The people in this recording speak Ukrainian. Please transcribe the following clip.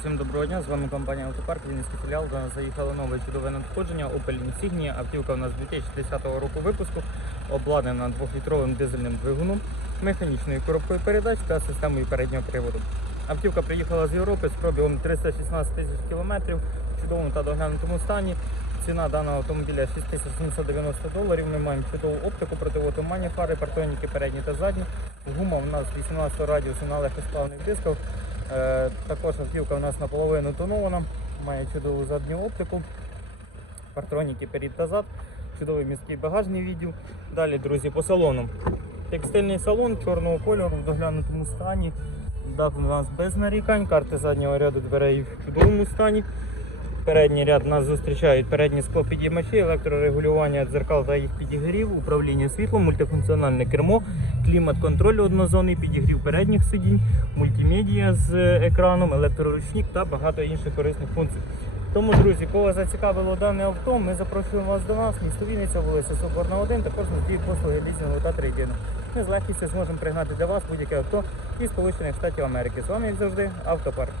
Всім доброго дня, з вами компанія Автопарк, Вінницький філіал. Заїхало нове чудове надходження Opel Insignia. Автівка у нас 2010 року випуску, обладнана 2-літровим дизельним двигуном, механічною коробкою передач та системою переднього приводу. Автівка приїхала з Європи з пробігом 316 тисяч кілометрів в чудовому та доглянутому стані. Ціна даного автомобіля 6790 доларів. Ми маємо чудову оптику противотуманні фари, партроніки передні та задні. Гума у нас 18 радіусу на легкосплавних дисках. Е, Також автівка у нас наполовину тонована, має чудову задню оптику, партроніки перед та зад, чудовий міський багажний відділ. Далі, друзі, по салону. Текстильний салон чорного кольору в доглянутому стані. Дах у нас без нарікань, карти заднього ряду дверей в чудовому стані. Передній ряд нас зустрічають передні склопідіймачі, електрорегулювання дзеркал та їх підігрів, управління світлом, мультифункціональне кермо, клімат-контроль однозонний, підігрів передніх сидінь, мультимедіа з екраном, електроручник та багато інших корисних функцій. Тому, друзі, кого зацікавило дане авто, ми запрошуємо вас до нас, місто Вінниця, вулиця Соборна 1, також надіють послуги лізінгу та трейдину. Ми з легкістю зможемо пригнати для вас будь-яке авто із Сполучених Штатів Америки. З вами, як завжди, Автопарк.